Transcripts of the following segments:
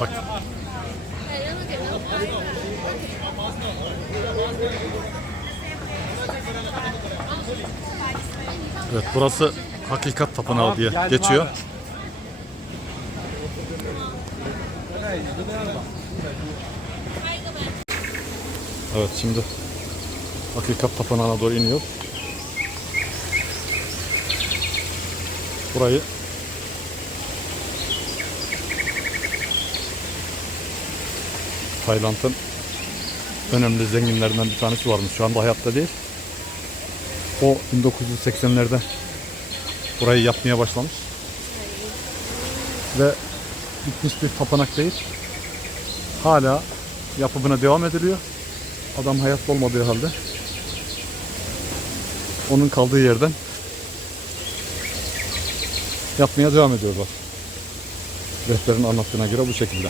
Bak. Evet, burası Hakikat Tapınağı diye geçiyor. Evet, şimdi Hakikat Tapınağı'na doğru iniyor. Burayı Tayland'ın önemli zenginlerinden bir tanesi varmış. Şu anda hayatta değil. O 1980'lerde burayı yapmaya başlamış. Ve bitmiş bir tapınak değil. Hala yapımına devam ediliyor. Adam hayatta olmadığı halde onun kaldığı yerden yapmaya devam ediyorlar. Rehberin anlattığına göre bu şekilde.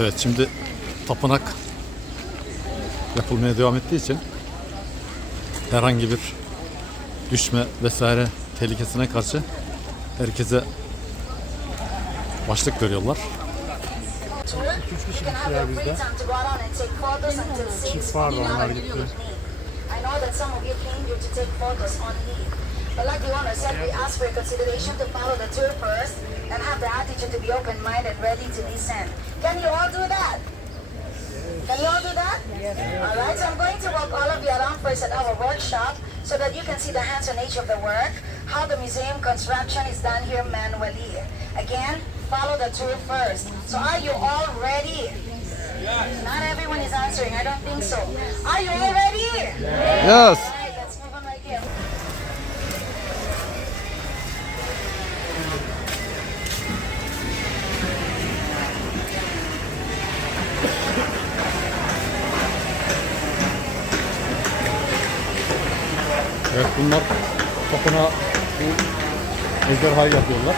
Evet, şimdi tapınak yapılmaya devam ettiği için herhangi bir düşme vesaire tehlikesine karşı herkese başlık veriyorlar. 2-3 kişi gitti ya bizde. Çift vardı, onlar gitti. But like the owner said, we ask for your consideration to follow the tour first and have the attitude to be open-minded, ready to listen. Can you all do that? Can you all do that? Yes. Alright, so I'm going to walk all of you around first at our workshop so that you can see the hands-on nature of the work, how the museum construction is done here manually. Again, follow the tour first. So are you all ready? Yes. Not everyone is answering, I don't think so. Are you all ready? Yes. Alright, let's move on right here. Evet, bunlar tapınağa bu ejderhayı yapıyorlar.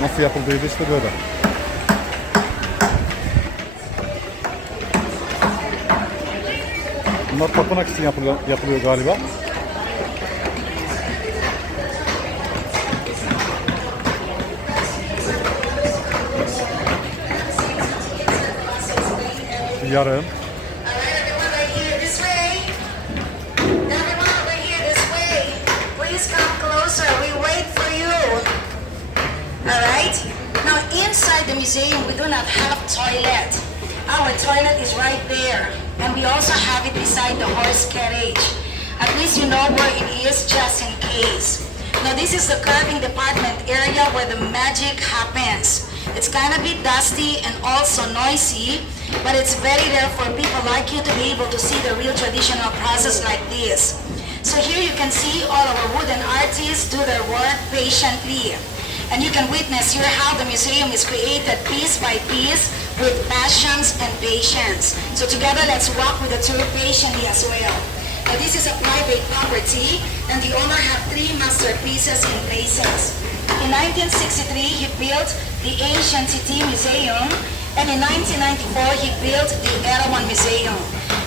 Nasıl yapıldığıydı işte böyle. Bunlar tapınak için yapılıyor galiba. Bir yarım. Alright? Now inside the museum we do not have toilet. Our toilet is right there. And we also have it beside the horse carriage. At least you know where it is just in case. Now this is the carving department area where the magic happens. It's kind of bit dusty and also noisy, but it's very rare for people like you to be able to see the real traditional process like this. So here you can see all our wooden artists do their work patiently. And you can witness here how the museum is created piece by piece with passions and patience. So together let's walk with the tour patiently as well. Now this is a private property and the owner had 3 masterpieces in places. In 1963 he built the Ancient City Museum and in 1994 he built the Erawan Museum.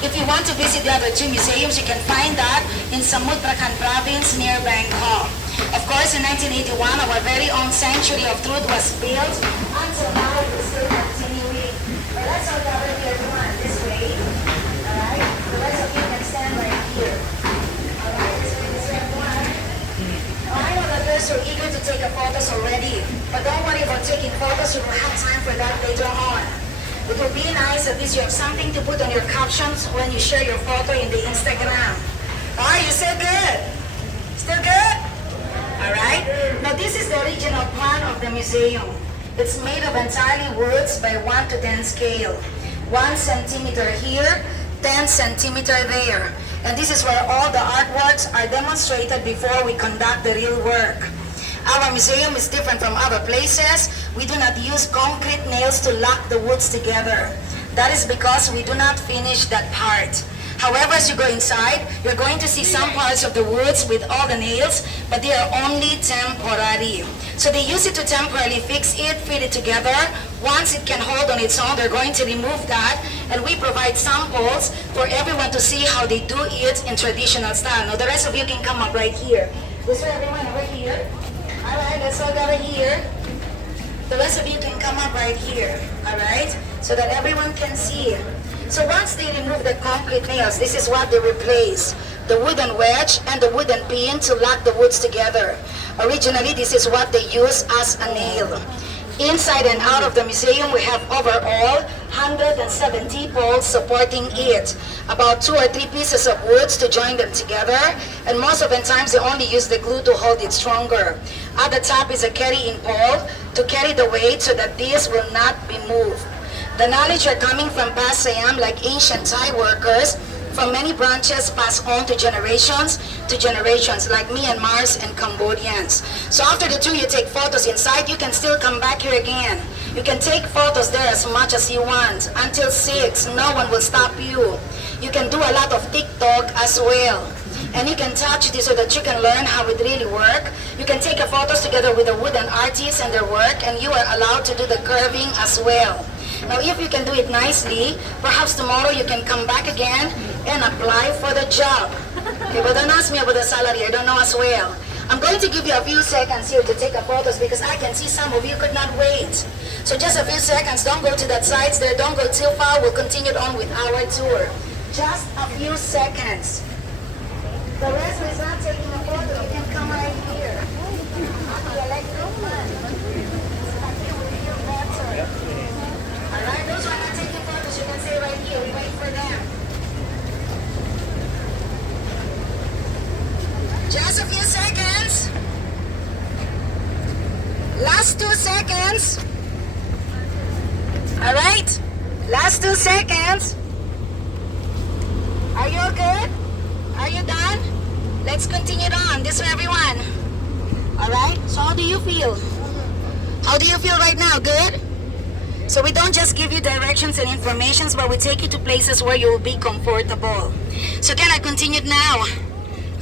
If you want to visit the other 2 museums you can find that in Samut Prakan province near Bangkok. Of course, in 1981, our very own Sanctuary of Truth was built. Until now, we're still continuing. But let's all gather here, everyone, this way. Alright? The rest of you can stand right here. Alright, this way, everyone. Now, I know that they're so eager to take the photos already. But don't worry about taking photos. You will have time for that later on. It will be nice at least you have something to put on your captions when you share your photo in the Instagram. Alright, you still good? Still good? Alright? Now this is the original plan of the museum. It's made of entirely woods by 1 to 10 scale. 1 centimeter here, 10 centimeter there. And this is where all the artworks are demonstrated before we conduct the real work. Our museum is different from other places. We do not use concrete nails to lock the woods together. That is because we do not finish that part. However, as you go inside, you're going to see some parts of the woods with all the nails, but they are only temporary. So they use it to temporarily fix it, fit it together. Once it can hold on its own, they're going to remove that, and we provide samples for everyone to see how they do it in traditional style. Now the rest of you can come up right here. This way, everyone over here. here. All right, let's all gather here. The rest of you can come up right here, all right? So that everyone can see. So once they remove the concrete nails, this is what they replace. The wooden wedge and the wooden pin to lock the woods together. Originally, this is what they use as a nail. Inside and out of the museum, we have overall 170 poles supporting it. About 2 or 3 pieces of woods to join them together. And most of the times, they only use the glue to hold it stronger. At the top is a carrying pole to carry the weight so that this will not be moved. The knowledge are coming from past Siam, like ancient Thai workers, from many branches passed on to generations, like Myanmars and Cambodians. So after the tour, you take photos inside, you can still come back here again. You can take photos there as much as you want. Until 6, no one will stop you. You can do a lot of TikTok as well. And you can touch this so that you can learn how it really works. You can take your photos together with the wooden artists and their work, and you are allowed to do the curving as well. Now, if you can do it nicely, perhaps tomorrow you can come back again and apply for the job. Okay, but don't ask me about the salary, I don't know as well. I'm going to give you a few seconds here to take a photos because I can see some of you could not wait. So just a few seconds, don't go to that sides there, don't go too far, we'll continue on with our tour. Just a few seconds. The rest is not taking a photo, you can come right here. Alright, those who are not taking photos, you can stay right here, we wait for them. Just a few seconds. Last 2 seconds. Alright, last 2 seconds. Are you all good? Are you done? Let's continue on, this for everyone. Alright, so how do you feel? How do you feel right now, good? So we don't just give you directions and informations, but we take you to places where you will be comfortable. So can I continue now?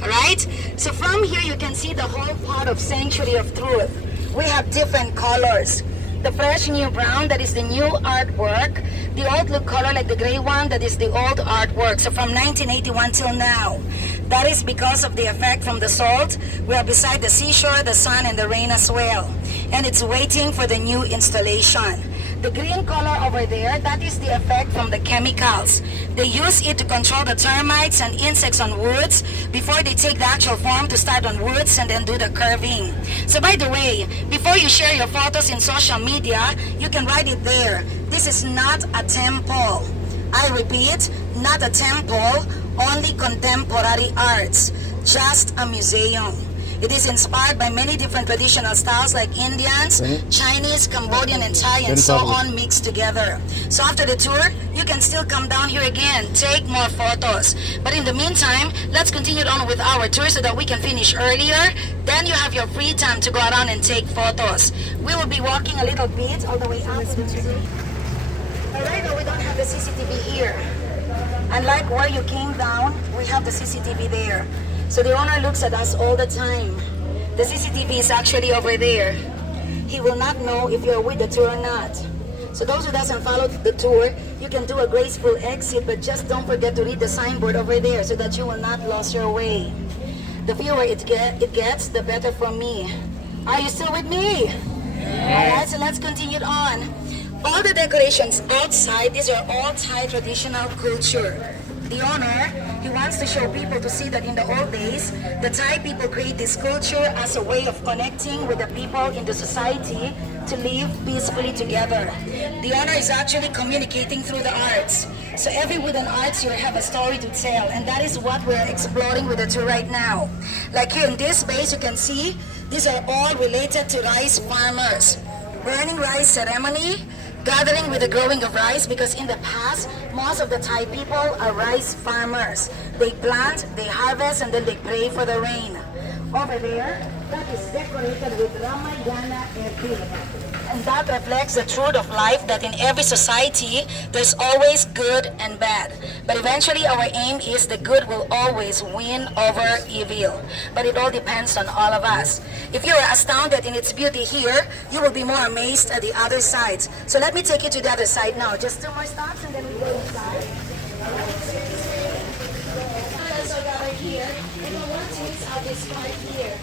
Alright? So from here you can see the whole part of Sanctuary of Truth. We have different colors. The fresh new brown, that is the new artwork. The old blue color, like the gray one, that is the old artwork. So from 1981 till now. That is because of the effect from the salt. We are beside the seashore, the sun, and the rain as well. And it's waiting for the new installation. The green color over there, that is the effect from the chemicals. They use it to control the termites and insects on woods before they take the actual form to start on woods and then do the curving. So by the way, before you share your photos in social media, you can write it there. This is not a temple. I repeat, not a temple, only contemporary arts, just a museum. It is inspired by many different traditional styles like Indians, Chinese, Cambodian, and Thai, and so on mixed together. So after the tour, you can still come down here again, take more photos. But in the meantime, let's continue on with our tour so that we can finish earlier. Then you have your free time to go around and take photos. We will be walking a little bit all the way up to the museum. Alright, but we don't have the CCTV here. Unlike where you came down, we have the CCTV there. So the owner looks at us all the time. The CCTV is actually over there. He will not know if you're with the tour or not. So those who doesn't follow the tour, you can do a graceful exit, but just don't forget to read the signboard over there so that you will not lose your way. The fewer it gets, the better for me. Are you still with me? Alright, so let's continue on. All the decorations outside, these are all Thai traditional culture. The owner, he wants to show people to see that in the old days, the Thai people create this culture as a way of connecting with the people in the society to live peacefully together. The owner is actually communicating through the arts. So every wooden arts here have a story to tell, and that is what we're exploring with the tour right now. Like here in this space, you can see, these are all related to rice farmers. Burning rice ceremony, gathering with the growing of rice, because in the past, most of the Thai people are rice farmers. They plant, they harvest, and then they pray for the rain. Over there, that is decorated with Ramayana epic. And that reflects the truth of life, that in every society, there's always good and bad. But eventually our aim is the good will always win over evil. But it all depends on all of us. If you're astounded in its beauty here, you will be more amazed at the other sides. So let me take you to the other side now. Just 2 more stops and then we go inside. So here, if I want to use, I'll just start here.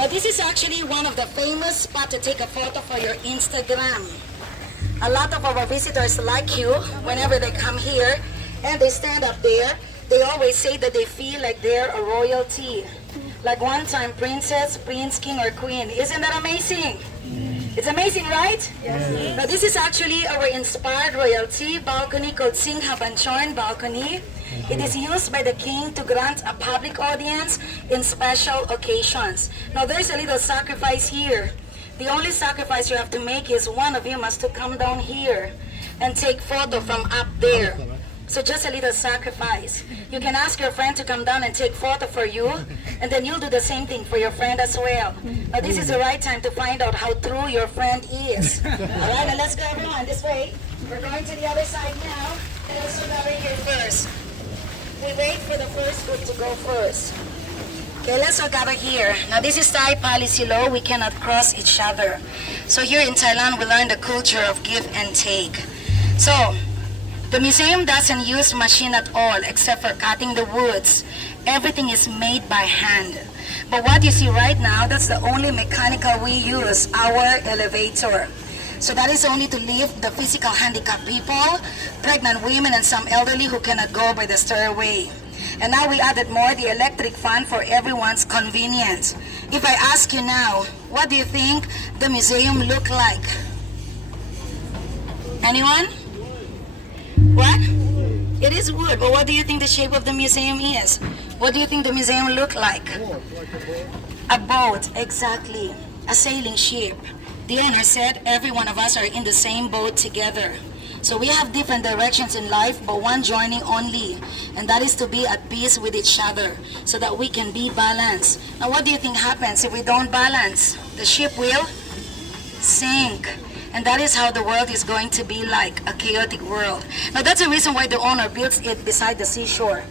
Now this is actually one of the famous spots to take a photo for your Instagram. A lot of our visitors like you whenever they come here and they stand up there. They always say that they feel like they're a royalty. Like one time princess, prince, king or queen. Isn't that amazing? It's amazing, right? Yes. Now this is actually our inspired royalty balcony called Singha Banchorn balcony. It is used by the king to grant a public audience in special occasions. Now there's a little sacrifice here. The only sacrifice you have to make is one of you must to come down here and take photo from up there. So just a little sacrifice. You can ask your friend to come down and take photo for you, and then you'll do the same thing for your friend as well. Now this is the right time to find out how true your friend is. All right, now let's go everyone this way. We're going to the other side now. Let's go over here first. We wait for the first group to go first. Okay, let's all gather here. Now this is Thai policy law. We cannot cross each other. So here in Thailand, we learn the culture of give and take. So the museum doesn't use machine at all except for cutting the woods. Everything is made by hand. But what you see right now, that's the only mechanical we use, our elevator. So that is only to lift the physical handicapped people, pregnant women and some elderly who cannot go by the stairway. And now we added more the electric fan for everyone's convenience. If I ask you now, what do you think the museum look like? Anyone? What? It is wood, but what do you think the shape of the museum is? What do you think the museum look like? A boat, exactly. A sailing ship. The owner said every one of us are in the same boat together. So we have different directions in life, but one joining only. And that is to be at peace with each other, so that we can be balanced. Now what do you think happens if we don't balance? The ship will sink. And that is how the world is going to be like, a chaotic world. Now that's the reason why the owner builds it beside the seashore.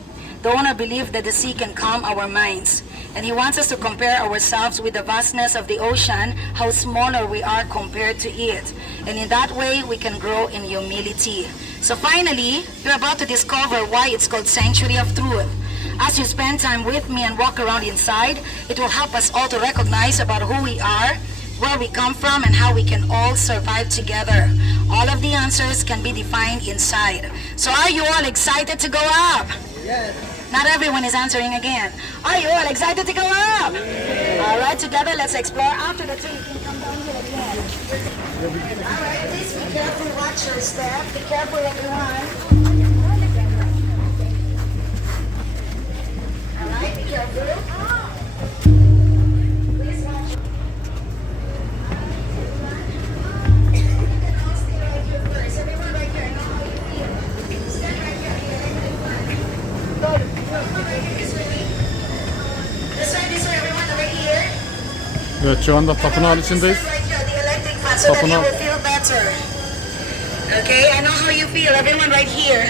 The owner believes that the sea can calm our minds. And he wants us to compare ourselves with the vastness of the ocean, how smaller we are compared to it. And in that way, we can grow in humility. So finally, you're about to discover why it's called Sanctuary of Truth. As you spend time with me and walk around inside, it will help us all to recognize about who we are, where we come from, and how we can all survive together. All of the answers can be defined inside. So are you all excited to go up? Yes. Not everyone is answering again. Are you all excited to go up? Yes. All right, together let's explore. After the two, you can come down here again. All right, please be careful, watch your step. Be careful, everyone. All right, be careful. Evet, şu anda tapınağın içindeyiz. Tapınak. Okay, I know how you feel. Everyone right here.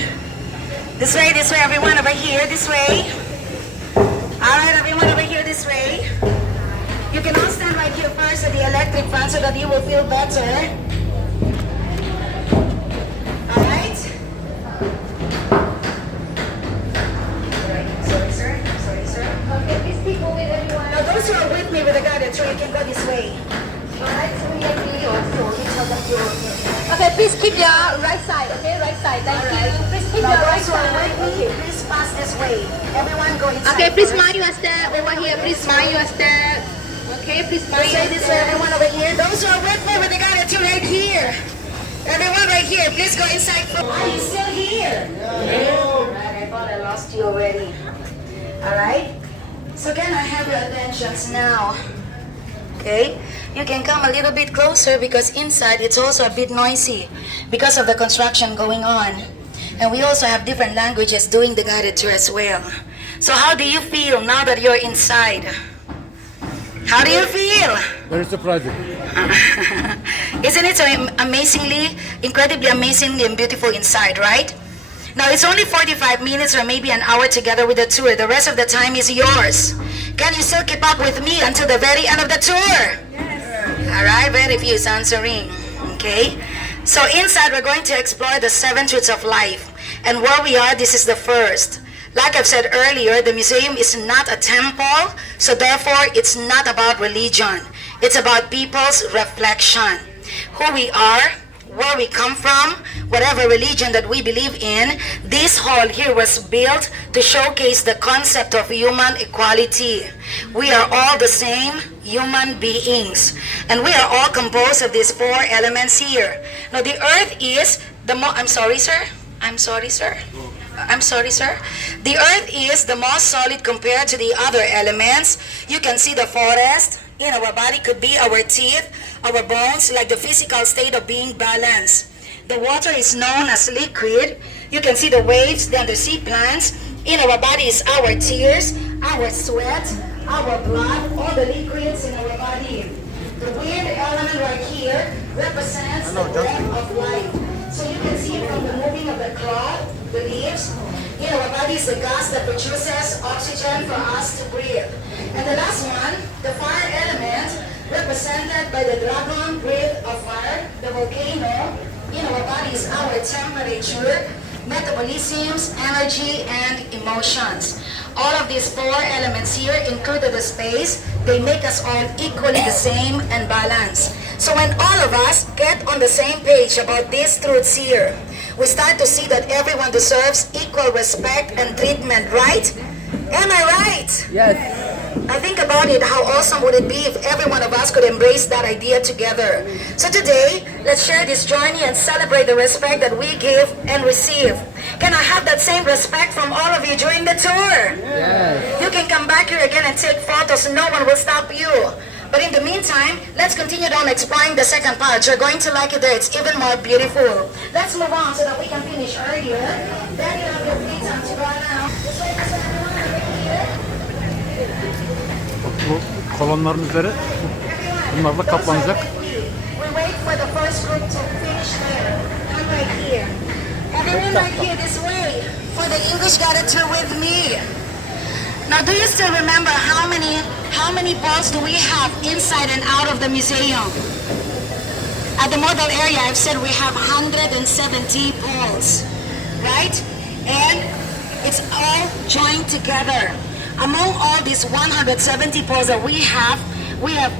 This way, everyone over here, this way. All right, everyone over here, this way. You can all stand right here first at the electric fan so that you will feel better. All right. Sorry, sir. Okay, please keep moving, everyone. Now, those who are with me with the guided tour, you can go this way. All right, so we have video. Okay, please keep your right side. Okay, right side. Thank you. Please keep your right side. Okay, please pass this way. Everyone go inside. Okay, please mind your step over here. Please mind your step. Okay, please mind your this way. Everyone over here. Those who are with me with the guided tour right here. Everyone right here, please go inside. Are you still here? Yeah. Alright, I thought I lost you already. Alright? So can I have your attentions now? Okay? You can come a little bit closer because inside it's also a bit noisy because of the construction going on. And we also have different languages doing the guided tour as well. So how do you feel now that you're inside? How do you feel? Very surprising. Isn't it so incredibly amazingly and beautiful inside, right? Now it's only 45 minutes or maybe an hour together with the tour. The rest of the time is yours. Can you still keep up with me until the very end of the tour? Yes. All right, very few is answering. Okay. So inside we're going to explore the 7 truths of life. And where we are, this is the first. Like I've said earlier, the museum is not a temple, so therefore it's not about religion. It's about people's reflection. Who we are, where we come from, whatever religion that we believe in, this hall here was built to showcase the concept of human equality. We are all the same human beings, and we are all composed of these four elements here. Now the earth is I'm sorry, sir. The earth is the most solid compared to the other elements. You can see the forest in our body could be our teeth, our bones, like the physical state of being balanced. The water is known as liquid. You can see the waves, then the sea plants. In our body is our tears, our sweat, our blood, all the liquids in our body. The wind element right here represents the breath of life. So you can see from the moving of the cloud, the leaves, in our body is the gas that produces oxygen for us to breathe. And the last one, the fire element, represented by the dragon breath of fire, the volcano. In our body is our temperature, metabolisms, energy, and emotions. All of these four elements here, included the space, they make us all equally the same and balanced. So when all of us get on the same page about these truths here, we start to see that everyone deserves equal respect and treatment, right? Am I right? Yes. I think about it, how awesome would it be if every one of us could embrace that idea together. So today, let's share this journey and celebrate the respect that we give and receive. Can I have that same respect from all of you during the tour? Yes. You can come back here again and take photos, no one will stop you. But in the meantime, let's continue on exploring the second part. You're going to like it there, it's even more beautiful. Let's move on so that we can finish earlier. Then you have your free time to go now. This way, everyone over here. Bu kolonların üzeri bunlarla kaplanacak. We wait for the first group to finish there. Come right here. Everyone right here this way for the English Guided Tour with me. Now, do you still remember how many balls do we have inside and out of the museum? At the model area, I've said we have 170 balls, right? And it's all joined together. Among all these 170 balls that we have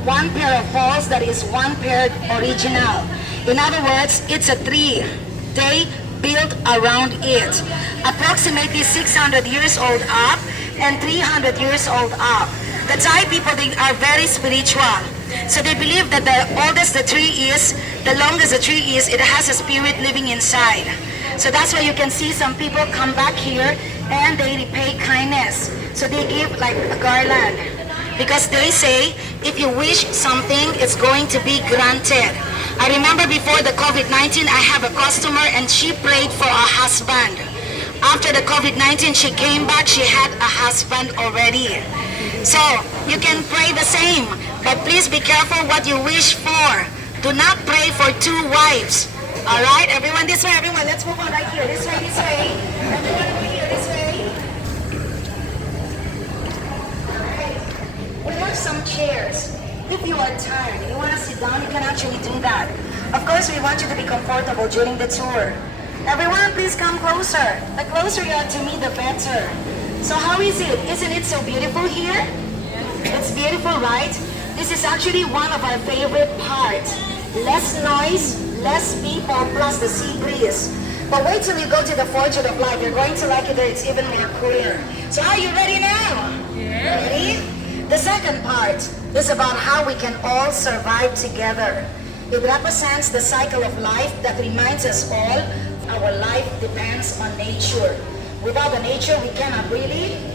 one pair of balls that is one pair original. In other words, it's a tree. They built around it. Approximately 600 years old up and 300 years old up. The Thai people, they are very spiritual. So they believe that the oldest the tree is, the longest the tree is, it has a spirit living inside. So that's why you can see some people come back here and they repay kindness. So they give like a garland. Because they say, if you wish something, it's going to be granted. I remember before the COVID-19, I have a customer and she prayed for a husband. After the COVID-19, she came back, she had a husband already. So, you can pray the same, but please be careful what you wish for. Do not pray for two wives. Alright, everyone this way, everyone, let's move on right here. This way, this way. Everyone over here, this way. Alright, we have some chairs. If you are tired, you want to sit down, you can actually do that. Of course, we want you to be comfortable during the tour. Everyone, please come closer. The closer you are to me, the better. So how is it? Isn't it so beautiful here? It's beautiful, right? This is actually one of our favorite parts. Less noise, less people, plus the sea breeze. But wait till you go to the Fortune of Life. You're going to like it there. It's even more clear. So are you ready now? Yeah. Ready? The second part is about how we can all survive together. It represents the cycle of life that reminds us all our life depends on nature. Without the nature, we cannot really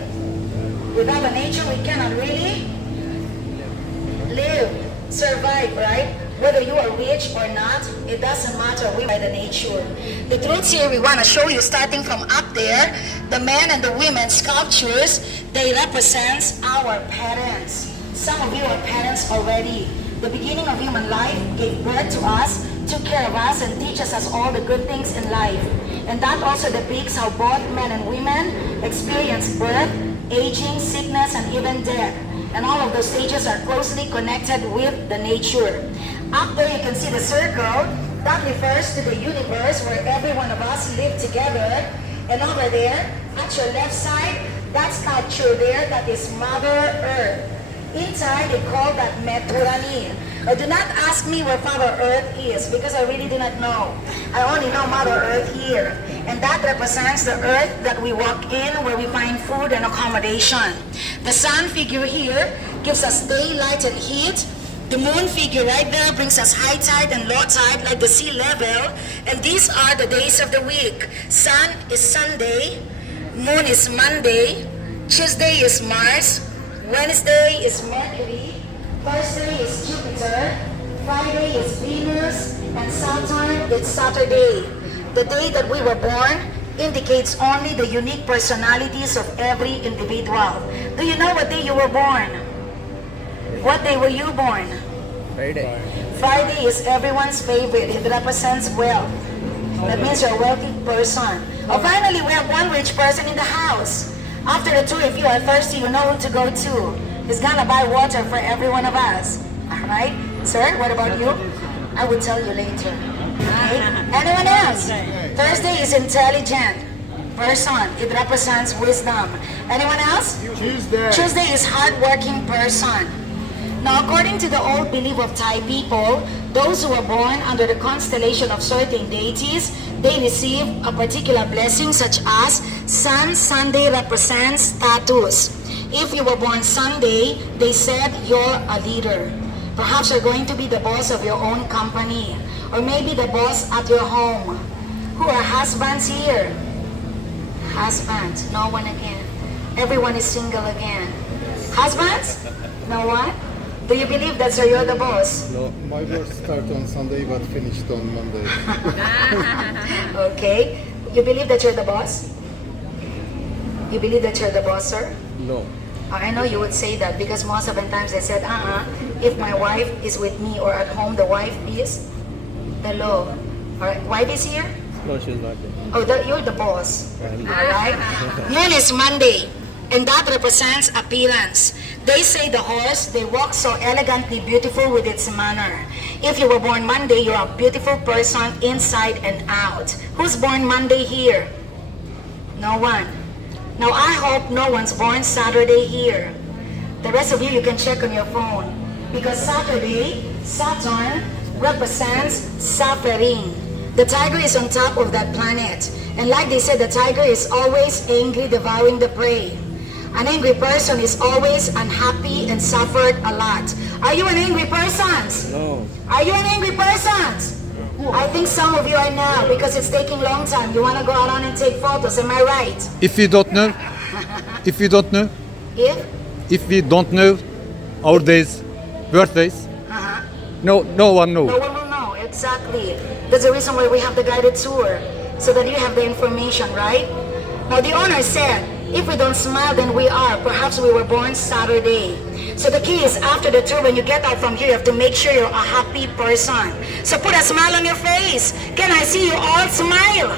live, survive, right? Whether you are rich or not, it doesn't matter, we by the nature. The truths here we want to show you, starting from up there, the men and the women sculptures, they represent our parents. Some of you are parents already. The beginning of human life gave birth to us, took care of us, and teaches us all the good things in life. And that also depicts how both men and women experience birth, aging, sickness, and even death. And all of those stages are closely connected with the nature. Up there you can see the circle. That refers to the universe where every one of us live together. And over there, At your left side, that statue there, that is Mother Earth. Inside, they call that Meturani. Do not ask me where Father Earth is, because I really do not know. I only know Mother Earth here. And that represents the earth that we walk in, where we find food and accommodation. The sun figure here gives us daylight and heat. The moon figure right there brings us high tide and low tide, like the sea level. And these are the days of the week. Sun is Sunday, moon is Monday, Tuesday is Mars, Wednesday is Mercury, Thursday is Jupiter, Friday is Venus, and Saturn is Saturday. The day that we were born indicates only the unique personalities of every individual. Do you know what day you were born? What day were you born? Friday. Friday is everyone's favorite. It represents wealth. That means you're a wealthy person. Oh, finally, we have one rich person in the house. After the two, if you are thirsty, you know who to go to. He's gonna buy water for every one of us. All right? Sir, what about you? I will tell you later. Okay? Anyone else? Thursday is intelligent person. It represents wisdom. Anyone else? Tuesday. Tuesday is hardworking person. Now, according to the old belief of Thai people, those who were born under the constellation of certain deities, they receive a particular blessing, such as Sunday represents status. If you were born Sunday, they said you're a leader. Perhaps you're going to be the boss of your own company, or maybe the boss at your home. Who are husbands here? Husbands, no one again. Everyone is single again. Husbands? No one? Do you believe that, sir, you're the boss? No, my work start on Sunday but finished on Monday. Okay. You believe that you're the boss? You believe that you're the boss, sir? No. I know you would say that, because most of the times they said, if my wife is with me or at home, the wife is the law. All right, wife is here? No, she's not there. Oh, you're the boss. All right. Moon is Monday, and that represents appearance. They say the horse, they walk so elegantly beautiful with its manner. If you were born Monday, you're a beautiful person inside and out. Who's born Monday here? No one. Now, I hope no one's born Saturday here. The rest of you can check on your phone. Because Saturday, Saturn represents suffering. The tiger is on top of that planet. And like they said, the tiger is always angry, devouring the prey. An angry person is always unhappy and suffered a lot. Are you an angry person? No. Are you an angry person? I think some of you are now, because it's taking long time. You want to go around and take photos, am I right? If we don't know, if we don't know, if we don't know our days, birthdays, no one knows. No one will know, exactly. That's the reason why we have the guided tour, so that you have the information, right? Now the owner said, if we don't smile, then we are. Perhaps we were born Saturday. So the key is, after the tour, when you get out from here, you have to make sure you're a happy person. So put a smile on your face. Can I see you all smile?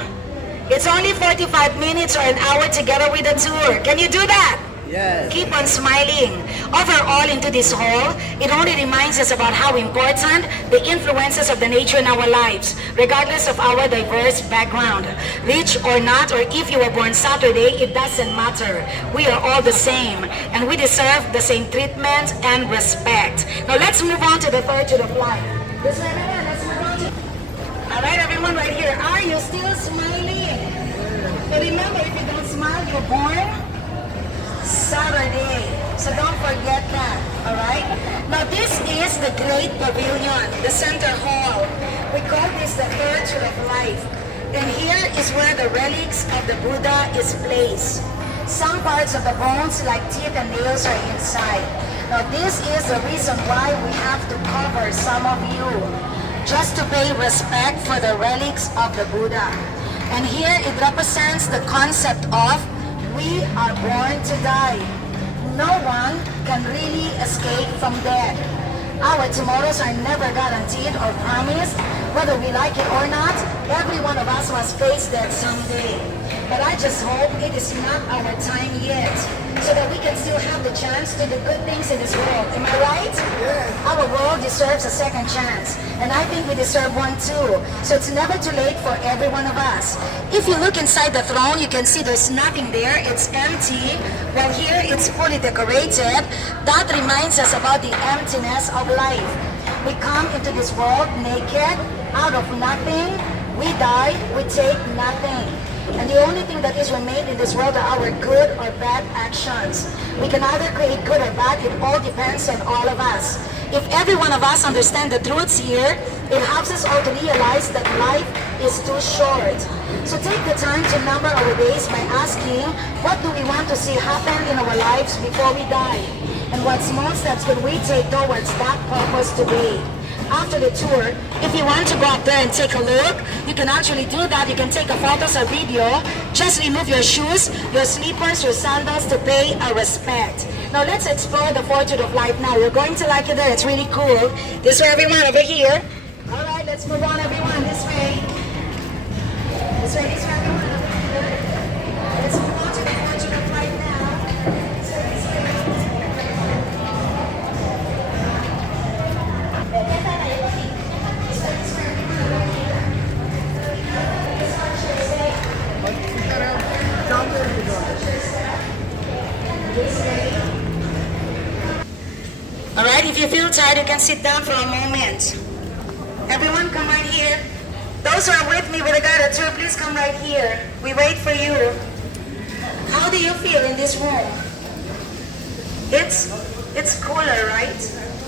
It's only 45 minutes or an hour together with the tour. Can you do that? Yes. Keep on smiling. Overall, into this hall, it only reminds us about how important the influences of the nature in our lives, regardless of our diverse background. Rich or not, or if you were born Saturday, it doesn't matter. We are all the same, and we deserve the same treatment and respect. Now let's move on to the third of life. Let's move on to... All right, everyone right here, are you still smiling? So remember, if you don't smile, you're born Saturday. So don't forget that, all right? Now this is the great pavilion, the center hall. We call this the third of life. And here is where the relics of the Buddha is placed. Some parts of the bones, like teeth and nails, are inside. Now this is the reason why we have to cover some of you, just to pay respect for the relics of the Buddha. And here it represents the concept of we are born to die. No one can really escape from death. Our tomorrows are never guaranteed or promised. Whether we like it or not, every one of us must face death someday. But I just hope it is not our time yet, so that we can still have the chance to do good things in this world. Am I right? Yes. Our world is deserves a second chance. And I think we deserve one too. So it's never too late for every one of us. If you look inside the throne, you can see there's nothing there. It's empty. While here it's fully decorated. That reminds us about the emptiness of life. We come into this world naked, out of nothing. We die, we take nothing. And the only thing that is remained in this world are our good or bad actions. We can either create good or bad, it all depends on all of us. If every one of us understand the truths here, it helps us all to realize that life is too short. So take the time to number our days by asking, what do we want to see happen in our lives before we die? And what small steps can we take towards that purpose today? After the tour, if you want to go up there and take a look, you can actually do that. You can take a photos or video. Just remove your shoes, your slippers, your sandals to pay our respect. Now let's explore the fortune of life now. You're going to like it there. It's really cool. This way, everyone, over here. All right, let's move on, everyone. This way. This way, everyone. Over here. Let's move on to the fortune of life now. So this way. All right, if you feel tired, you can sit down for a moment. Everyone, come right here. Those who are with me with a guided tour, please come right here. We wait for you. How do you feel in this room? It's cooler, right?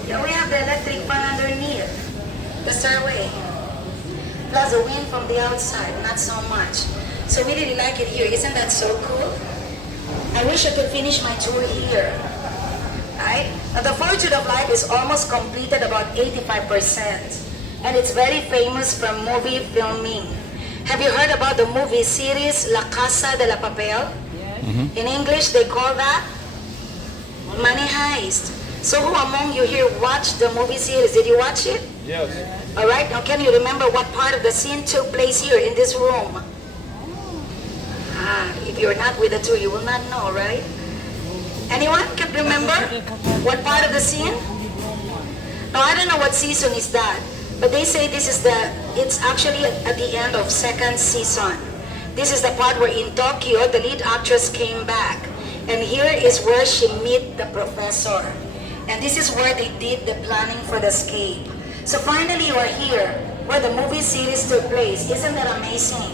Yeah, we have the electric fan underneath the stairway. Plus the wind from the outside, not so much. So we really like it here. Isn't that so cool? I wish I could finish my tour here. Right? Now the fortune of life is almost completed about 85%. And it's very famous from movie filming. Have you heard about the movie series La Casa de la Papel? Yes. In English, they call that Money Heist. So who among you here watched the movie series? Did you watch it? Yes. All right. Now can you remember what part of the scene took place here in this room? If you're not with the tour, you will not know, right? Anyone can remember what part of the scene? Now I don't know what season is that, but they say it's actually at the end of second season. This is the part where in Tokyo, the lead actress came back. And here is where she met the professor. And this is where they did the planning for the escape. So finally you are here, where the movie series took place. Isn't that amazing?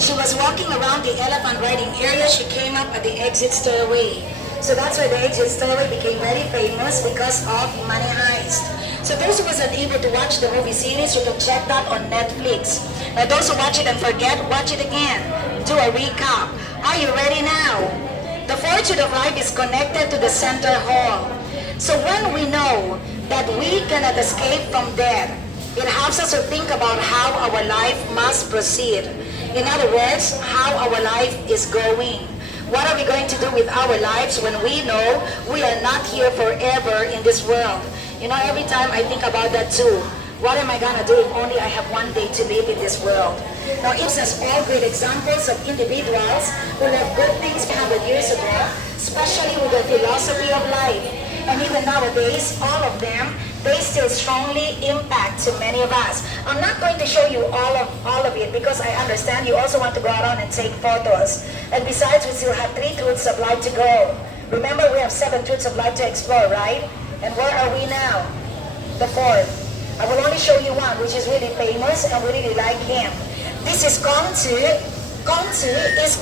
She was walking around the elephant riding area. She came up at the exit stairway. So that's why the exit stairway became very famous because of Money Heist. So those who wasn't able to watch the movie series, you can check that on Netflix. Now those who watch it and forget, watch it again. Do a recap. Are you ready now? The fortune of life is connected to the center hall. So when we know that we cannot escape from death, it helps us to think about how our life must proceed. In other words, how our life is going. What are we going to do with our lives when we know we are not here forever in this world? You know, every time I think about that too. What am I going to do if only I have one day to live in this world? Now, it says all great examples of individuals who left good things 100 years ago, especially with the philosophy of life. And even nowadays, all of them, they still strongly impact to many of us. I'm not going to show you all of it because I understand you also want to go around and take photos. And besides, we still have 3 truths of life to go. Remember, we have 7 truths of life to explore, right? And where are we now? The 4th. I will only show you one, which is really famous and we really like him. This is Kongzi. Kongzi is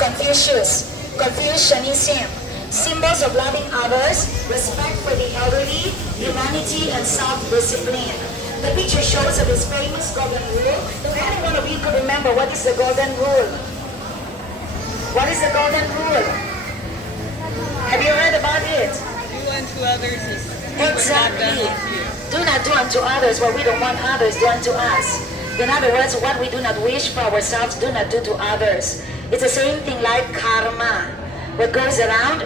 Confucianism. Symbols of loving others, respect for the elderly, humanity, and self-discipline. The picture shows of his famous golden rule. If any one of you could remember, what is the golden rule? What is the golden rule? Have you heard about it? Do unto others as Exactly. Do not do unto others what we don't want others do unto us. In other words, what we do not wish for ourselves, do not do to others. It's the same thing like karma. What goes around,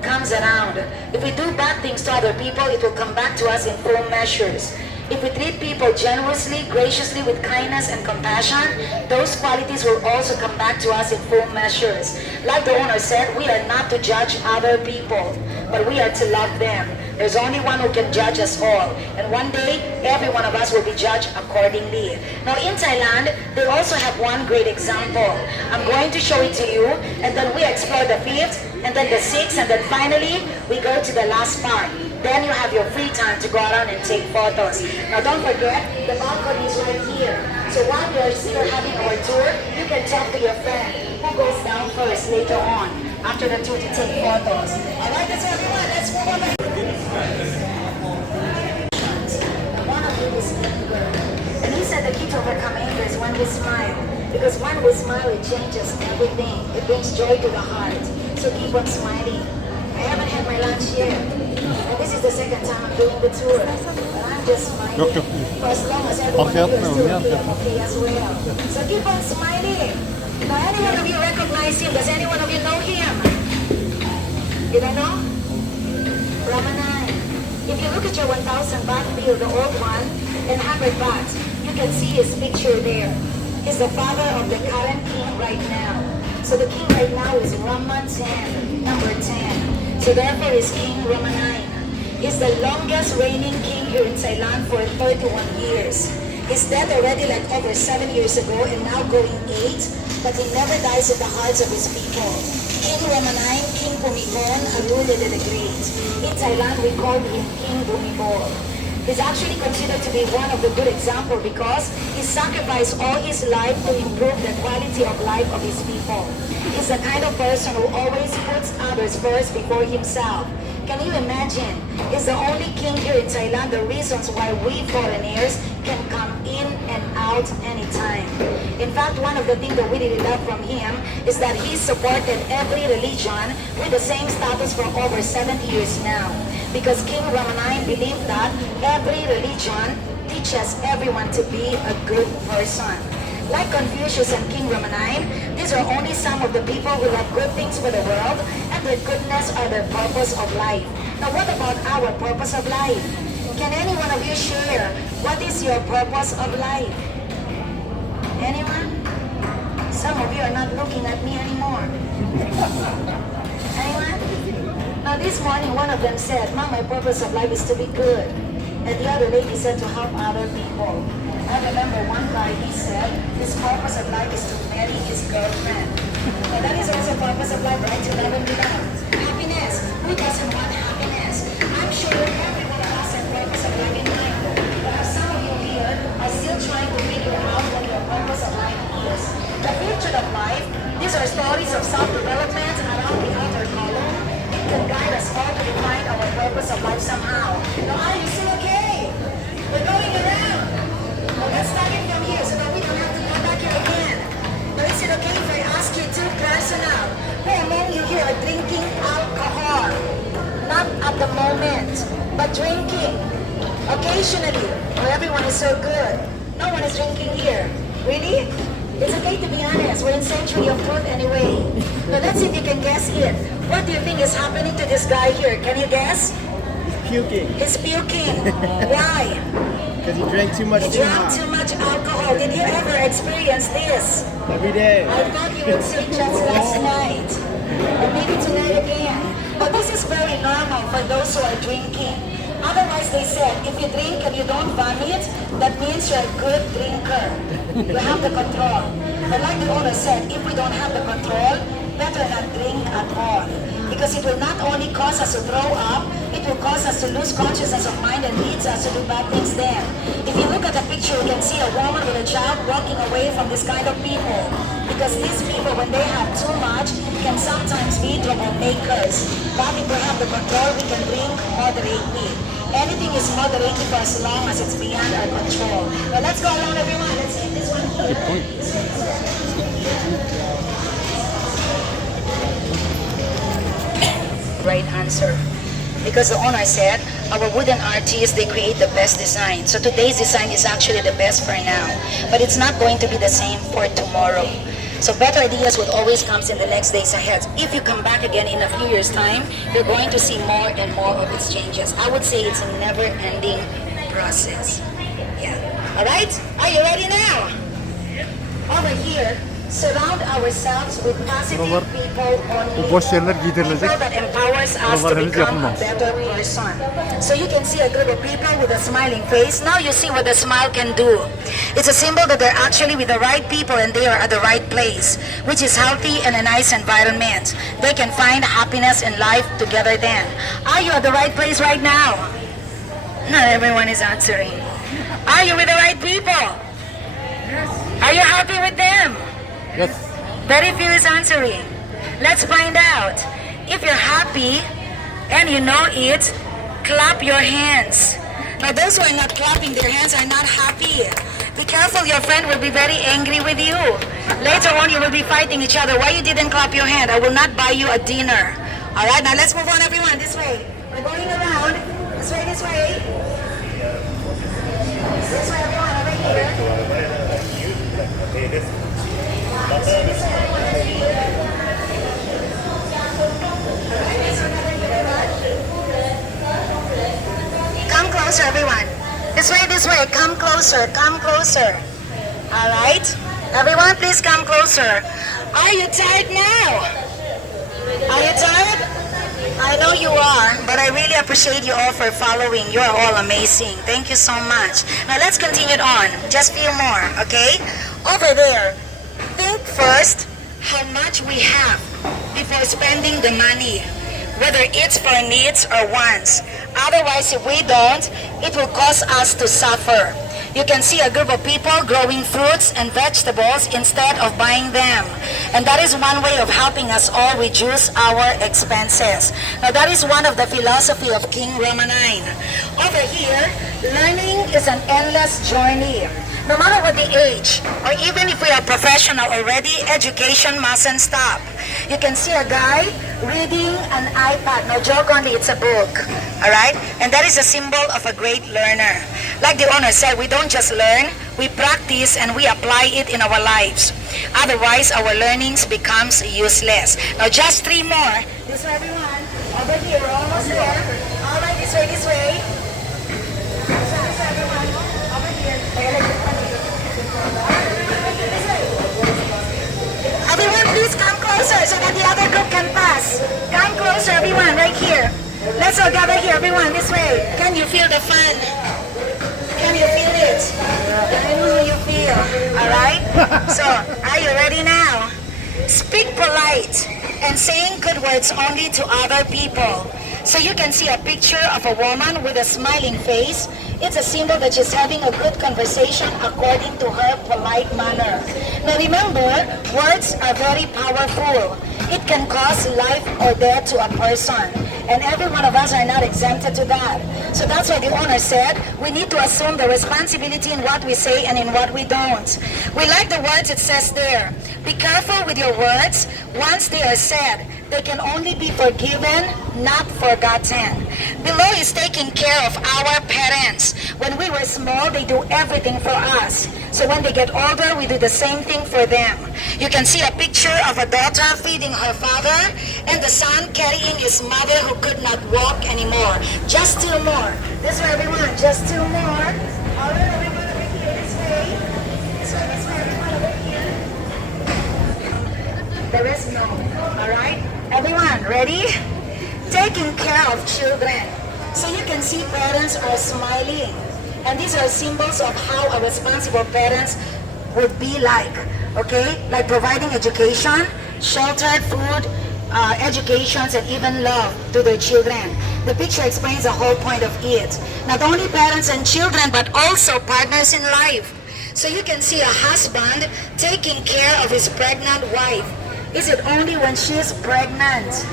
comes around. If we do bad things to other people, it will come back to us in full measures. If we treat people generously, graciously, with kindness and compassion, those qualities will also come back to us in full measures. Like the owner said, we are not to judge other people, but we are to love them. There's only one who can judge us all. And one day, every one of us will be judged accordingly. Now in Thailand, they also have one great example. I'm going to show it to you, and then we explore the fifth, and then the sixth, and then finally, we go to the last part. Then you have your free time to go around and take photos. Now don't forget, the balcony is right here. So while you're still having our tour, you can talk to your friend who goes down first later on after the tour to take photos. Alright, that's everyone. Let's move on. One of you is anger. And he said the key to overcome anger is when we smile. Because when we smile, it changes everything. It brings joy to the heart. So keep on smiling. I haven't had my lunch yet. And this is the second time I'm doing the tour. But I'm just smiling. Yok, yok. For as long as everyone Afiyet here is olsun, still afiyet feeling okay as well. So keep on smiling. Now, any one of you recognize him? Does any one of you know him? You don't know? Ramanai. If you look at your 1,000 baht bill, the old one, and 100 baht, you can see his picture there. He's the father of the current king right now. So the king right now is Rama 10, number 10. So therefore is King Ramanai. He's the longest reigning king here in Thailand for 31 years. His death already like over 7 years ago and now going 8, but he never dies in the hearts of his people. King Ramanai, King Bhumibol, Arulede the Great. In Thailand we call him King Bhumibol. He's actually considered to be one of the good example because he sacrificed all his life to improve the quality of life of his people. He's the kind of person who always puts others first before himself. Can you imagine? He's the only king here in Thailand, the reasons why we foreigners can come in and out anytime. In fact, one of the things that we really love from him is that he supported every religion with the same status for over 70 years now. Because King Ramanai believed that every religion teaches everyone to be a good person. Like Confucius and King Ramanai, these are only some of the people who love good things for the world, and their goodness are the purpose of life. Now what about our purpose of life? Can any one of you share what is your purpose of life? Anyone? Some of you are not looking at me anymore. Anyone? Now this morning one of them said, Mom, my purpose of life is to be good. And the other lady said to help other people. I remember one guy, he said, his purpose of life is to marry his girlfriend. And that is also purpose of life, right? To love and be loved. Happiness. Who doesn't want happiness? I'm sure every one of us has purpose of life in mind. But some of you here are still trying to figure out what your purpose of life is. The future of life, these are stories of self-development around the outer column. It can guide us all to define our purpose of life somehow. Now, are you still okay? We're going around. Well, let's start it from here so that we don't have to come back here again. Now, is it okay if I ask you two personal? Who among you here are drinking alcohol? Not at the moment, but drinking. Occasionally. Well, everyone is so good. No one is drinking here. Really? It's okay to be honest. We're in Century of Truth anyway. Now, let's see if you can guess it. What do you think is happening to this guy here? Can you guess? Puking. He's puking. Why? Because he drank too much He drank too much alcohol. Did you ever experience this? every day. I thought you would say just last night. Or maybe tonight again. But this is very normal for those who are drinking. Otherwise, they said, if you drink and you don't vomit, that means you're a good drinker. You have the control. But like the owner said, if we don't have the control, better not drink at all. Because it will not only cause us to throw up, it will cause us to lose consciousness of mind and leads us to do bad things then. If you look at the picture, you can see a woman with a child walking away from this kind of people. Because these people, when they have too much, can sometimes be troublemakers. But if we have the control, we can drink moderately. Anything is moderately for as long as it's beyond our control. Now let's go around everyone. Let's see this one here. Right answer. Because the owner said, our wooden artists, they create the best design. So today's design is actually the best for now. But it's not going to be the same for tomorrow. So better ideas would always come in the next days ahead. If you come back again in a few years' time, you're going to see more and more of its changes. I would say it's a never-ending process. Yeah. All right? Are you ready now? Over here, surround ourselves with positive people only. Bu boş yerler giydirilecek. People that empowers us Buralar to henüz become a yapılmamış. better person. So you can see a group of people with a smiling face. Now you see what the smile can do. It's a symbol that they're actually with the right people and they are at the right place, which is healthy and a nice environment. They can find happiness in life together then. Are you at the right place right now? Not everyone is answering. Are you with the right people? Are you happy with them? Yes. Very few is answering. Let's find out. If you're happy and you know it, clap your hands. Now those who are not clapping their hands are not happy. Be careful, your friend will be very angry with you. Later on you will be fighting each other. Why you didn't clap your hand? I will not buy you a dinner. Alright, now let's move on everyone, this way. We're going around. This way, this way. This way everyone, over here. Come closer, everyone. This way. Come closer, come closer. All right? Everyone, please come closer. Are you tired now? Are you tired? I know you are, but I really appreciate you all for following. You are all amazing. Thank you so much. Now let's continue on. Just few more, okay? Over there, think first how much we have before spending the money, whether it's for needs or wants. Otherwise, if we don't, it will cause us to suffer. You can see a group of people growing fruits and vegetables instead of buying them. And that is one way of helping us all reduce our expenses. Now that is one of the philosophy of King Rama IX. Over here, learning is an endless journey. No matter what the age, or even if we are professional already, education mustn't stop. You can see a guy reading an iPad. No joke only, it's a book. Alright? And that is a symbol of a great learner. Like the owner said, we don't just learn, we practice and we apply it in our lives. Otherwise, our learnings becomes useless. Now just 3 more. This way, everyone. Over here, we're almost there. Alright, this way, this way. This way, everyone. Over here. Everyone, please come closer so that the other group can pass. Come closer, everyone, right here. Let's all gather here, everyone, this way. Can you feel the fun? Can you feel it? I know how you feel, all right? So, are you ready now? Speak polite and saying good words only to other people. So you can see a picture of a woman with a smiling face. It's a symbol that she's having a good conversation according to her polite manner. Now remember, words are very powerful. It can cause life or death to a person. And every one of us are not exempted to that. So that's why the owner said, we need to assume the responsibility in what we say and in what we don't. We like the words it says there. Be careful with your words. Once they are said, they can only be forgiven, not forgotten. Below is taking care of our parents. When we were small, they do everything for us. So when they get older, we do the same thing for them. You can see a picture of a daughter feeding her father and the son carrying his mother who could not walk anymore. Just 2 more. This way, everyone. Just 2 more. All right, everyone over here. This way. This way, everyone over here. There is no. All right? Everyone, ready? Taking care of children. So you can see parents are smiling. And these are symbols of how a responsible parents would be like. Okay? Like providing education, shelter, food, educations, and even love to their children. The picture explains the whole point of it. Not only parents and children, but also partners in life. So you can see a husband taking care of his pregnant wife. Is it only when she is pregnant?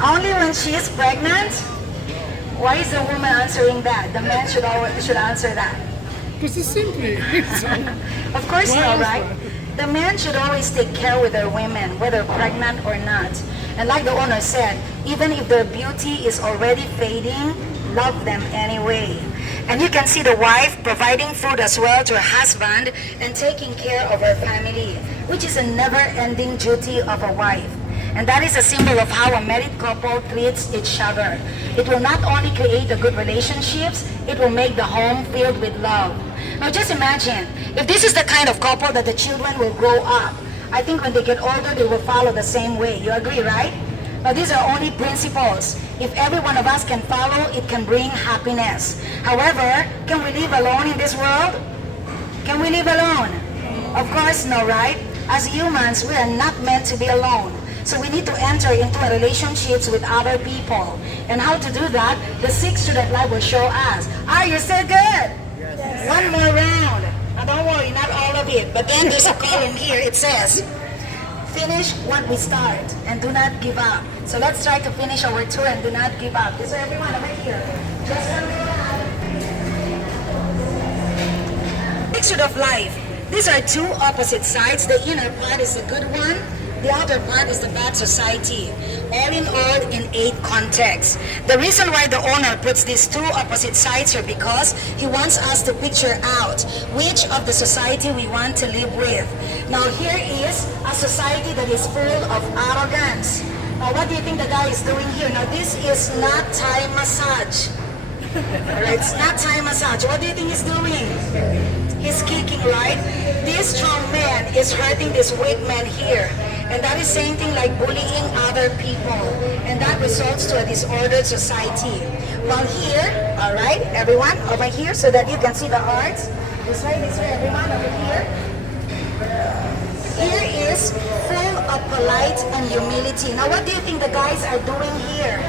Only when she is pregnant? Why is the woman answering that? The man should answer that. Because it's simply. Of course not, right? The man should always take care with their women, whether pregnant or not. And like the owner said, even if their beauty is already fading, love them anyway. And you can see the wife providing food as well to her husband and taking care of her family, which is a never-ending duty of a wife. And that is a symbol of how a married couple treats each other. It will not only create a good relationships, it will make the home filled with love. Now just imagine, if this is the kind of couple that the children will grow up, I think when they get older, they will follow the same way. You agree, right? Now these are only principles. If every one of us can follow, it can bring happiness. However, can we live alone in this world? Can we live alone? Of course no, right? As humans, we are not meant to be alone. So we need to enter into relationships with other people. And how to do that, the 6 student life will show us. Are you still good? Yes. One more round. Now don't worry, not all of it. But then there's a column here, it says, finish what we start and do not give up. So let's try to finish our tour and do not give up. Is everyone over here? Just picture of life. These are two opposite sides. The inner part is the good one. The outer part is the bad society. All in all, in 8 contexts. The reason why the owner puts these two opposite sides here because he wants us to picture out which of the society we want to live with. Now here is a society that is full of arrogance. Now what do you think the guy is doing here? Now this is not Thai massage. Alright, it's not Thai massage. What do you think he's doing? He's kicking, right? This strong man is hurting this weak man here. And that is same thing like bullying other people. And that results to a disordered society. While here, all right, everyone, over here so that you can see the hearts. This way, everyone, over here. Here is full of polite and humility. Now what do you think the guys are doing here?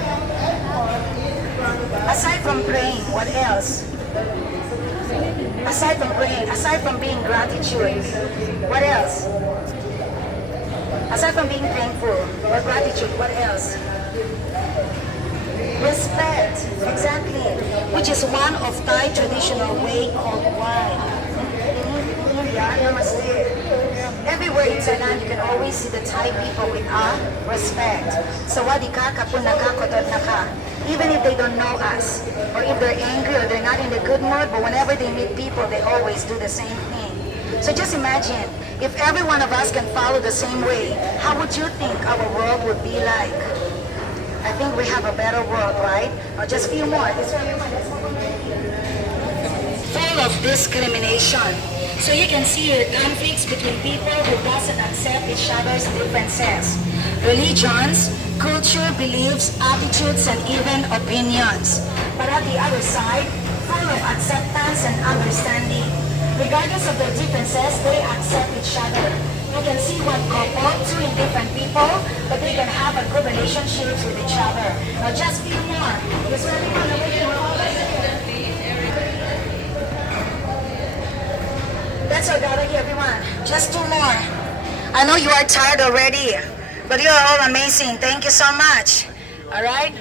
Aside from praying, what else? Aside from praying, aside from being gratitude, what else? Aside from being thankful or gratitude, what else? Respect, exactly, which is one of Thai traditional way called wine. Namaste. Everywhere in Thailand, you can always see the Thai people with respect. Sawadika, kapunaka, kototnaka. Even if they don't know us, or if they're angry or they're not in a good mood, but whenever they meet people, they always do the same thing. So just imagine, if every one of us can follow the same way, how would you think our world would be like? I think we have a better world, right? Or just a few more. Full of discrimination. So you can see here conflicts between people who doesn't accept each other's differences. Religions, culture, beliefs, attitudes, and even opinions. But at the other side, full of acceptance and understanding. Regardless of their differences, they accept each other. You can see one couple, 2 indifferent people, but they can have a good relationships with each other. Now just few more. Is there anyone over here? That's our daughter here, everyone. Just 2 more. I know you are tired already, but you are all amazing. Thank you so much. All right?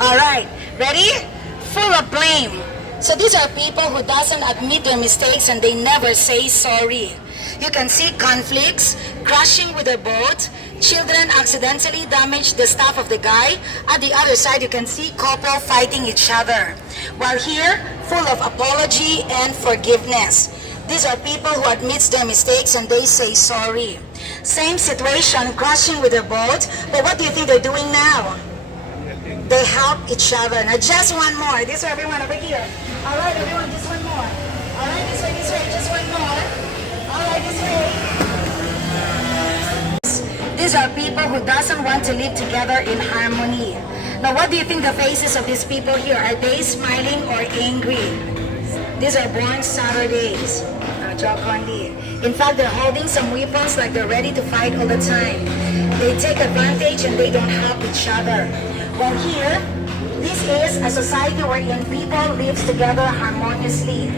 All right. Ready? Full of blame. So these are people who doesn't admit their mistakes and they never say sorry. You can see conflicts, crashing with their boat, children accidentally damage the stuff of the guy. At the other side, you can see couple fighting each other. While here, full of apology and forgiveness. These are people who admits their mistakes and they say sorry. Same situation, crashing with their boat, but what do you think they're doing now? They help each other. Now just one more. This way, everyone over here. All right, everyone, just one more. All right, this way, just one more. All right, this way. These are people who doesn't want to live together in harmony. Now, what do you think the faces of these people here? Are they smiling or angry? These are born Saturdays. In fact, they're holding some weapons like they're ready to fight all the time. They take advantage and they don't help each other. Well, here, this is a society wherein people live together harmoniously.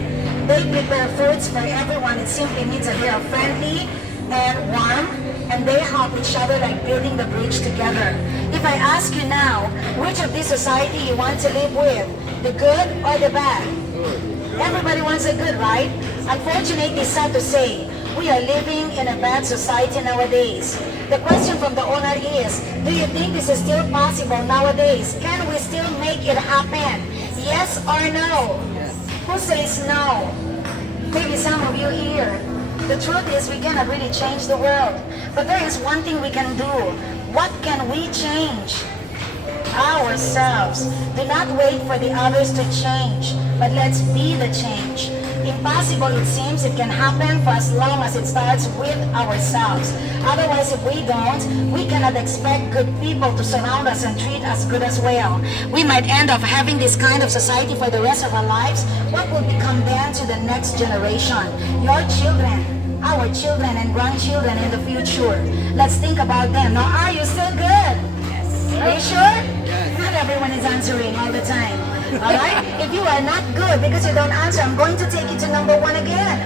They prepare foods for everyone. It simply means that they are friendly and warm, and they help each other like building the bridge together. If I ask you now, which of this society you want to live with, the good or the bad? Everybody wants the good, right? Unfortunately, sad to say, we are living in a bad society nowadays. The question from the owner is, do you think this is still possible nowadays? Can we still make it happen? Yes or no? Who says no? Maybe some of you here. The truth is we cannot really change the world. But there is one thing we can do. What can we change? Ourselves. Do not wait for the others to change, but let's be the change. Impossible it seems, it can happen for as long as it starts with ourselves. Otherwise, if we don't, we cannot expect good people to surround us and treat us good as well. We might end up having this kind of society for the rest of our lives. What will become then to the next generation? Your children, our children and grandchildren in the future. Let's think about them. Now, are you still good? Yes. Are you sure? Yes. Not everyone is answering all the time. All right? If you are not good because you don't answer, I'm going to take you to number 1 again.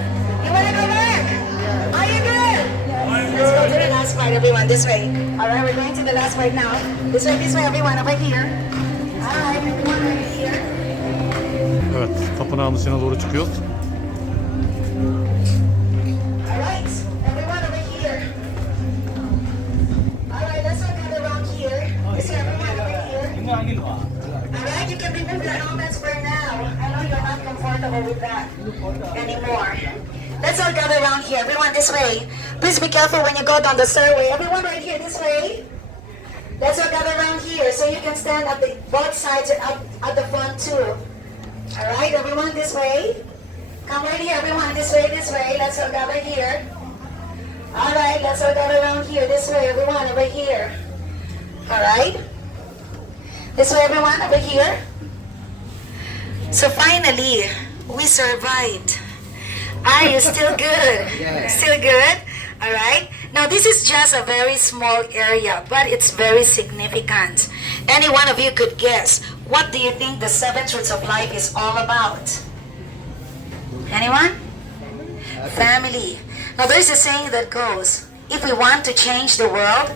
You want to go back? Are you good? Let's go to the last part, everyone. This way. All right, we're going to the last part now. This way, everyone. Over here. All right, everyone over here. Evet, tapınağın içine doğru çıkıyoruz. All right, everyone over here. All right, let's all gather around here. This way, everyone over here. Alright, you can remove your helmets for now. I know you're not comfortable with that anymore. Let's all gather around here. Everyone this way. Please be careful when you go down the stairway. Everyone right here this way. Let's all gather around here so you can stand at the both sides and up at the front too. Alright, everyone this way. Come right here, everyone this way, this way. Let's all gather here. Alright, let's all gather around here this way, everyone over here. Alright. This way, everyone, over here. So finally, we survived. Are you still good? Still good? All right. Now, this is just a very small area, but it's very significant. Any one of you could guess. What do you think the 7 truths of life is all about? Anyone? Family. Now, there's a saying that goes, if we want to change the world,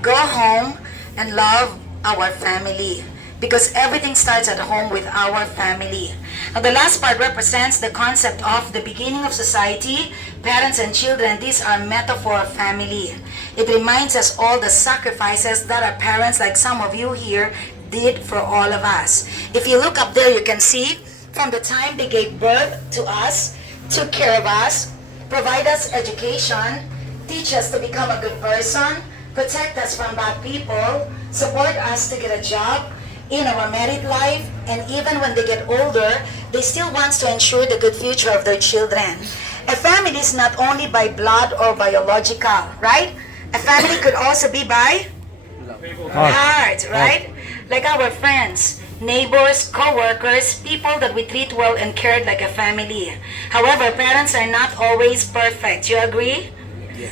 go home and love our family, because everything starts at home with our family. Now the last part represents the concept of the beginning of society, parents and children. These are metaphor of family. It reminds us all the sacrifices that our parents, like some of you here, did for all of us. If you look up there, you can see from the time they gave birth to us, took care of us, provide us education, teach us to become a good person, protect us from bad people, support us to get a job in our married life, and even when they get older, they still want to ensure the good future of their children. A family is not only by blood or biological, right? A family could also be by heart, right? Like our friends, neighbors, co-workers, people that we treat well and cared like a family. However, parents are not always perfect. You agree?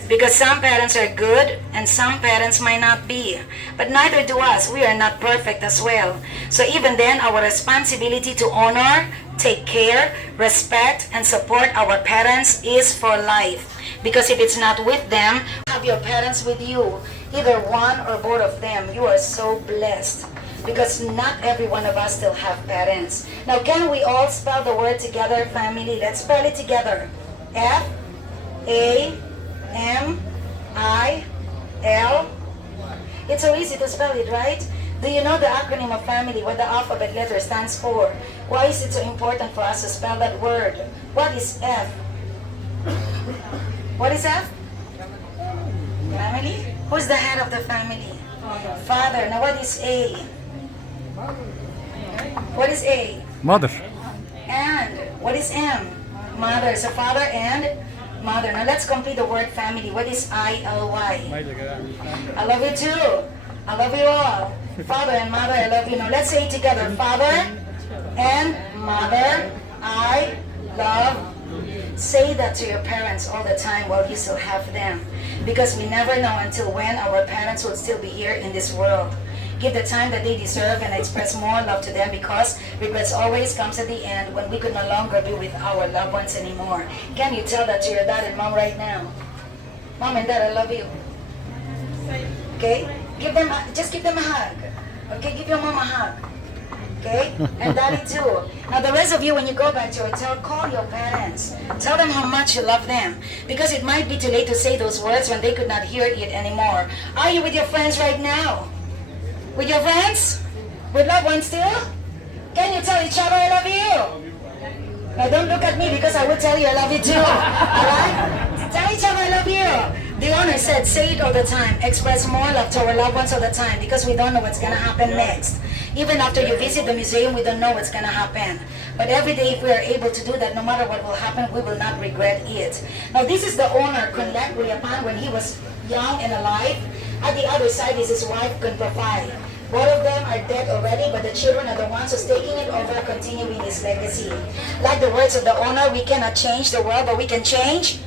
Because some parents are good and some parents might not be. But neither do us. We are not perfect as well. So even then, our responsibility to honor, take care, respect, and support our parents is for life. Because if it's not with them, have your parents with you. Either one or both of them. You are so blessed. Because not every one of us still have parents. Now, can we all spell the word together, family? Let's spell it together. F-A-M-I-L. It's so easy to spell it, right? Do you know the acronym of family, what the alphabet letter stands for? Why is it so important for us to spell that word? What is F? What is F? Family? Who's the head of the family? Father. Now what is A? What is A? Mother. And what is M? Mother. So father and mother. Now let's complete the word family. What is I-L-Y? I love you too. I love you all. Father and mother, I love you. Now let's say it together. Father and mother, I love. Say that to your parents all the time while you still have them. Because we never know until when our parents will still be here in this world. Give the time that they deserve and express more love to them, because regrets always comes at the end when we could no longer be with our loved ones anymore. Can you tell that to your dad and mom right now? Mom and dad, I love you. Okay? Just give them a hug. Okay? Give your mom a hug. Okay? And daddy too. Now the rest of you, when you go back to your hotel, call your parents. Tell them how much you love them. Because it might be too late to say those words when they could not hear it anymore. Are you with your friends right now? With your friends? With loved ones still? Can you tell each other I love you? Now don't look at me, because I will tell you I love you too. Alright? Tell each other I love you. The owner said, say it all the time. Express more love to our loved ones all the time, because we don't know what's going to happen next. Even after you visit the museum, we don't know what's going to happen. But every day, if we are able to do that, no matter what will happen, we will not regret it. Now, this is the owner, Kunlek Riapan, when he was young and alive. At the other side is his wife, Kunpafai. Both of them are dead already, but the children are the ones who's taking it over, continuing his legacy. Like the words of the owner, we cannot change the world, but we can change.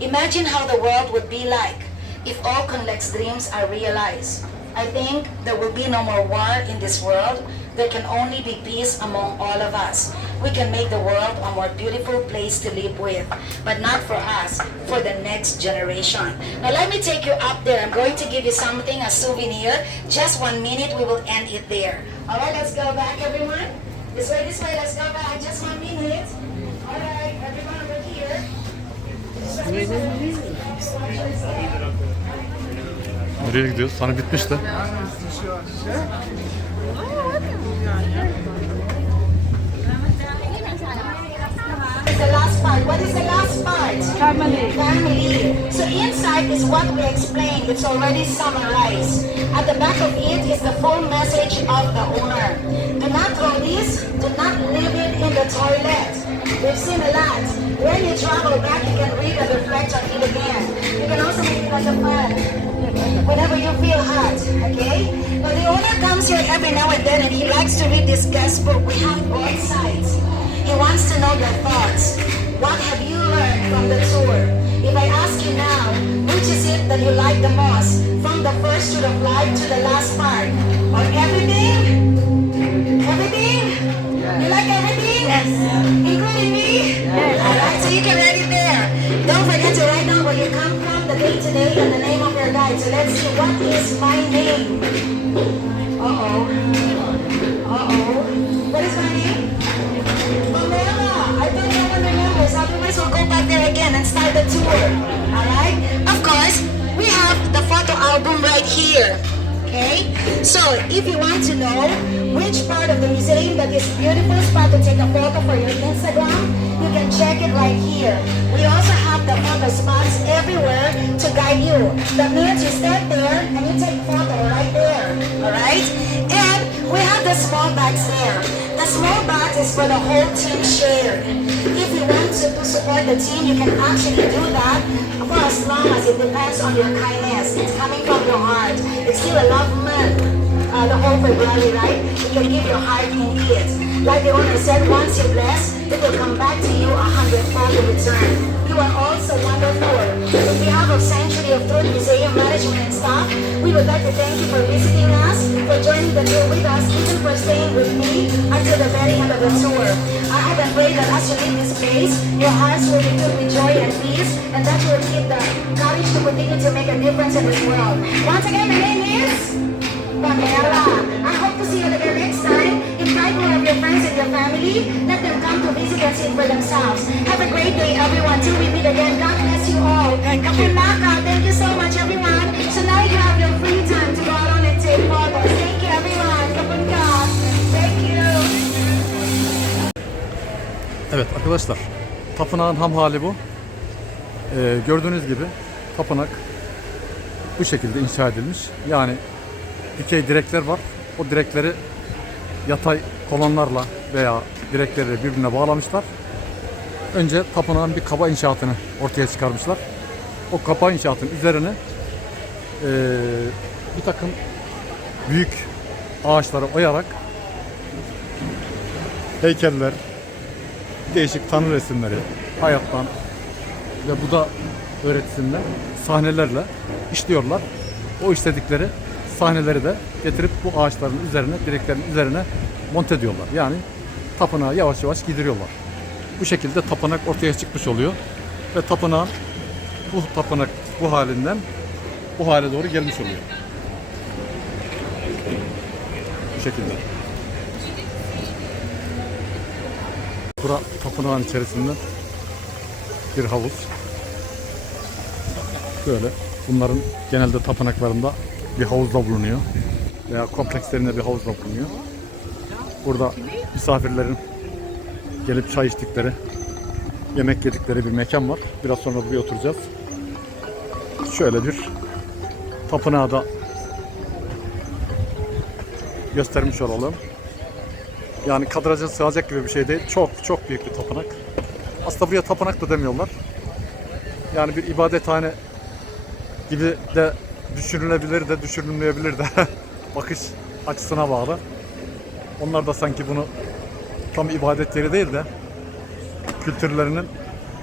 Imagine how the world would be like if all Kunlek's dreams are realized. I think there will be no more war in this world. There can only be peace among all of us. We can make the world a more beautiful place to live with, but not for us, for the next generation. Now let me take you up there. I'm going to give you something, a souvenir. Just 1 minute, we will end it there. All right, let's go back, everyone. This way, let's go back. Just 1 minute. All right, everyone over here. Nereye gidiyoruz? Hani bitmişti. The last part. What is the last part? Family. Family. So inside is what we explained. It's already summarized. At the back of it is the full message of the owner. Do not throw this. Do not leave it in the toilet. We've seen a lot. When you travel back, you can read and reflect on it again. You can also make it like a fun. Whenever you feel hot, okay? Now the owner comes here every now and then and he likes to read this guest book. We have both sides. He wants to know your thoughts. What have you learned from the tour? If I ask you now, which is it that you like the most? From the first to the flight to the last part? Or everything? Everything? You like everything? Yes. Including me? Yes. Alright, so you can write it there. Don't forget to write down where you come from, the day today, and the name of your guide. So let's see, what is my name? Uh-oh. Uh-oh. What is my name? Pamela. I don't know one remembers. So we might as well go back there again and start the tour. Alright? Of course, we have the photo album right here. Okay? So, if you want to know which part of the museum that is beautiful spot to take a photo for your Instagram, you can check it right here. We also have the photo spots everywhere to guide you. That means you stand there and you take photo right there. Alright? And we have the small bags there. The small bag is for the whole team shared. If you want to support the team, you can actually do that for as long as it depends on your kindness. It's coming from your heart. It's still a love month, the whole February, right? You can give your heart in it. Like the owner said, once you bless, it will come back to you 100-fold in return. You are also wonderful. On behalf of Sanctuary of Truth Museum Management and staff, we would like to thank you for visiting us, for joining the tour with us, even for staying with me until the very end of the tour. I hope and pray that as you leave this place, your hearts will be filled with joy and peace, and that you will keep the courage to continue to make a difference in this world. Once again, my name is Pamela. I hope to see you again next time. Invite more of your friends and your family. Let them come to visit and see it for themselves. Have a great day, everyone. Till we meet again. God bless you all. Kapulaka, thank you so much, everyone. So now you have your free time to go out on and take photos. Thank you, everyone. Kapulka. Thank you. Evet arkadaşlar, tapınağın ham hali bu. Gördüğünüz gibi tapınak bu şekilde inşa edilmiş. Yani dikey direkler var. O direkleri yatay kolonlarla veya direkleri birbirine bağlamışlar. Önce tapınağın bir kaba inşaatını ortaya çıkarmışlar. O kaba inşaatın üzerine bir takım büyük ağaçları oyarak heykeller, değişik tanrı resimleri, hayattan ve Buda öğretisinden sahnelerle işliyorlar. O işledikleri sahneleri de getirip bu ağaçların üzerine, direklerin üzerine monte ediyorlar. Yani tapınağı yavaş yavaş giydiriyorlar. Bu şekilde tapınak ortaya çıkmış oluyor. Ve tapınak bu halinden bu hale doğru gelmiş oluyor. Bu şekilde. Bura tapınağın içerisinde bir havuz. Böyle bunların genelde tapınaklarında bir havuzda bulunuyor veya komplekslerinde bir havuzda bulunuyor. Burada misafirlerin gelip çay içtikleri, yemek yedikleri bir mekan var. Biraz sonra buraya oturacağız. Şöyle bir tapınağı da göstermiş olalım. Yani kadraja sığacak gibi bir şey değil. Çok çok büyük bir tapınak. Aslında buraya tapınak da demiyorlar. Yani bir ibadethane gibi de düşünülebilir de düşünülmeyebilir de bakış açısına bağlı. Onlar da sanki bunu tam ibadet yeri değil de kültürlerinin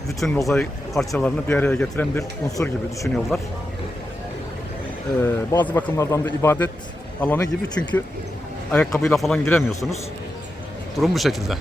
bütün mozaik parçalarını bir araya getiren bir unsur gibi düşünüyorlar. Bazı bakımlardan da ibadet alanı gibi, çünkü ayakkabıyla falan giremiyorsunuz. Durum bu şekilde.